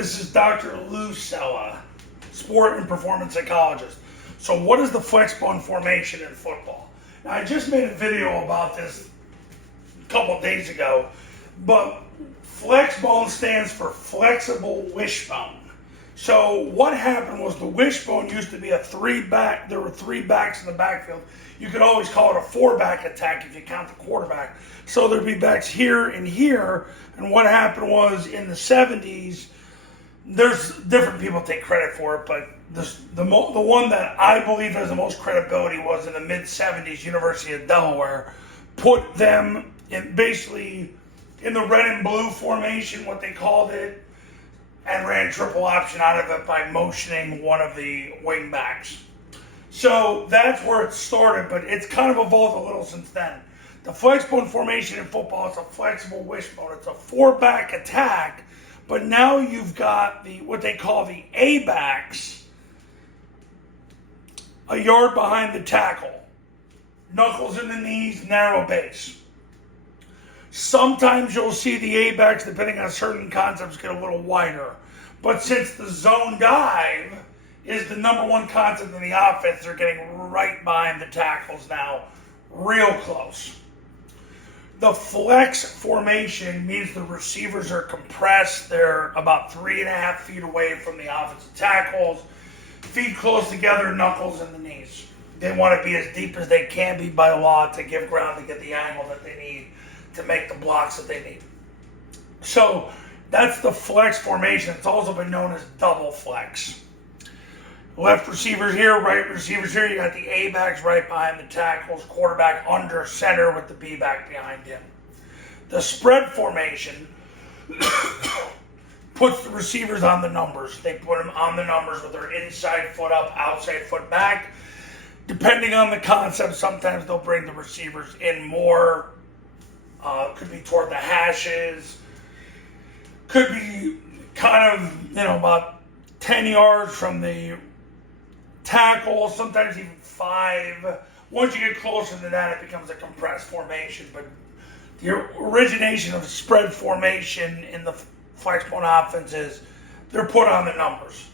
This is Dr. Lou Cella, sport and performance psychologist. So what is the flexbone formation in football? Now, I just made a video about this a couple of days ago, but flexbone stands for flexible wishbone. So what happened was the wishbone used to be a three-back. There were three backs in the backfield. You could always call it a four-back attack if you count the quarterback. So there'd be backs here and here. And what happened was in the 70s, there's different people take credit for it, but the one that I believe has the most credibility was in the mid-70s, University of Delaware, put them in basically in the red and blue formation, what they called it, and ran triple option out of it by motioning one of the wing backs. So that's where it started, but it's kind of evolved a little since then. The flexbone formation in football is a flexible wishbone. It's a four-back attack, but now you've got what they call the A-backs a yard behind the tackle. Knuckles in the knees, narrow base. Sometimes you'll see the A-backs, depending on certain concepts, get a little wider. But since the zone dive is the number one concept in the offense, they're getting right behind the tackles now, real close. The flex formation means the receivers are compressed. They're about 3.5 feet away from the offensive tackles. Feet close together, knuckles in the knees. They want to be as deep as they can be by law to give ground to get the angle that they need to make the blocks that they need. So that's the flex formation. It's also been known as double flex. Left receivers here, right receivers here. You got the A-backs right behind the tackles, quarterback under center with the B-back behind him. The spread formation puts the receivers on the numbers. They put them on the numbers with their inside foot up, outside foot back. Depending on the concept, sometimes they'll bring the receivers in more. Could be toward the hashes. Could be kind of, about 10 yards from the tackle, sometimes even 5. Once you get closer to that, it becomes a compressed formation. But the origination of spread formation in the flexbone offense is they're put on the numbers.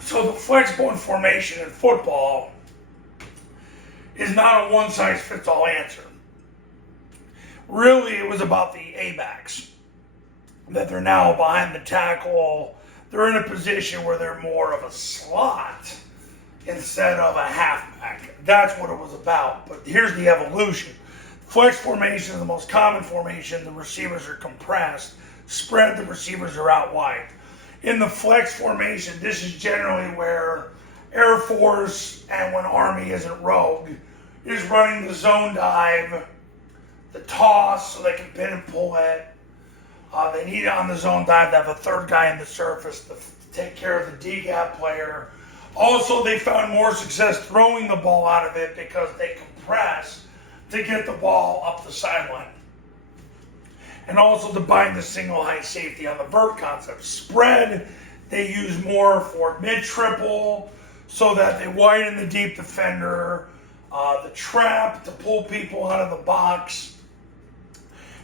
So the flexbone formation in football is not a one-size-fits-all answer. Really, it was about the A-backs, that they're now behind the tackle. They're in a position where they're more of a slot instead of a halfback. That's what it was about. But here's the evolution. Flex formation is the most common formation. The receivers are compressed. Spread, the receivers are out wide. In the flex formation, this is generally where Air Force and when Army isn't rogue is running the zone dive, the toss so they can pin and pull it. They need on the zone dive to have a third guy in the surface to take care of the D-gap player. Also, they found more success throwing the ball out of it because they compress to get the ball up the sideline. And also to bind the single high safety on the vert concept. Spread, they use more for mid-triple so that they widen the deep defender, the trap to pull people out of the box,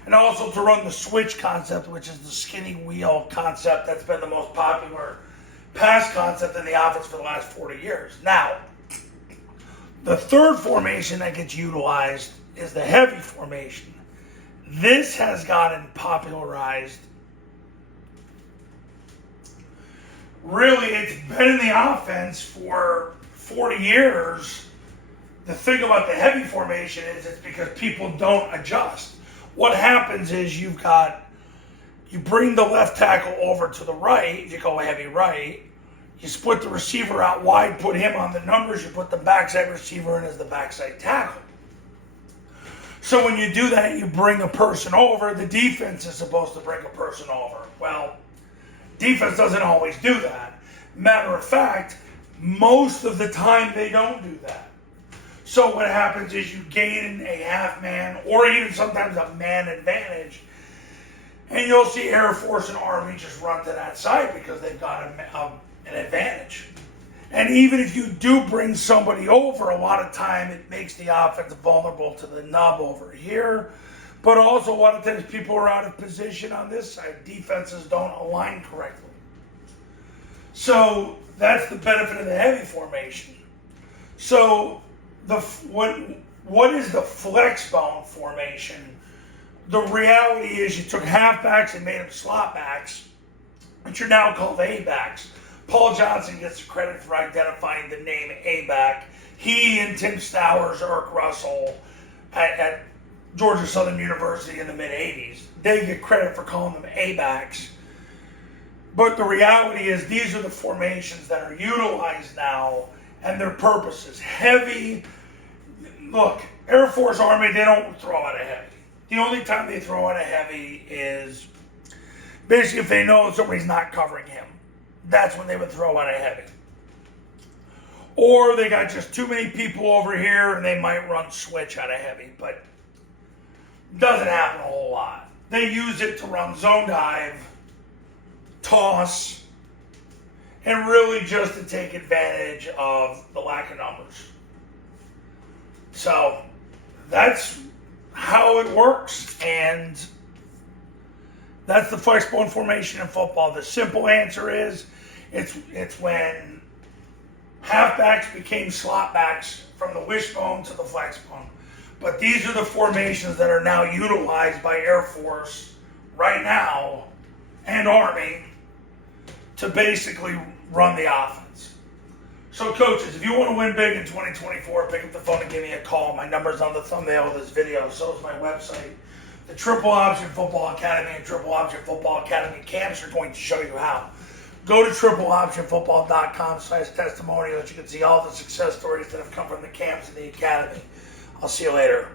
and also to run the switch concept, which is the skinny wheel concept that's been the most popular pass concept in the offense for the last 40 years. Now, the third formation that gets utilized is the heavy formation. This has gotten popularized. Really, it's been in the offense for 40 years. The thing about the heavy formation is it's because people don't adjust. What happens is you bring the left tackle over to the right, you go heavy right, you split the receiver out wide, put him on the numbers, you put the backside receiver in as the backside tackle. So when you do that, you bring a person over. The defense is supposed to bring a person over. Well, defense doesn't always do that. Matter of fact, most of the time they don't do that. So what happens is you gain a half man or even sometimes a man advantage. And you'll see Air Force and Army just run to that side because they've got an advantage. And even if you do bring somebody over, a lot of time it makes the offense vulnerable to the nub over here. But also, a lot of times people are out of position on this side. Defenses don't align correctly. So that's the benefit of the heavy formation. So what is the flexbone formation? The reality is you took halfbacks and made them slot backs, which are now called A-backs. Paul Johnson gets credit for identifying the name A-back. He and Tim Stowers, Eric Russell at Georgia Southern University in the mid-'80s, they get credit for calling them A-backs. But the reality is these are the formations that are utilized now, and their purpose is heavy. Look, Air Force, Army, they don't throw out a heavy. The only time they throw out a heavy is basically if they know somebody's not covering him. That's when they would throw out a heavy. Or they got just too many people over here and they might run switch out of heavy, but doesn't happen a whole lot. They use it to run zone dive, toss, and really just to take advantage of the lack of numbers. So that's how it works, and that's the flexbone formation in football. The simple answer is it's when halfbacks became slot backs from the wishbone to the flexbone. But these are the formations that are now utilized by Air Force right now and Army to basically run the offense. So coaches, if you want to win big in 2024, pick up the phone and give me a call. My number's on the thumbnail of this video. So is my website. The Triple Option Football Academy and Triple Option Football Academy camps are going to show you how. Go to tripleoptionfootball.com/testimonial so you can see all the success stories that have come from the camps and the academy. I'll see you later.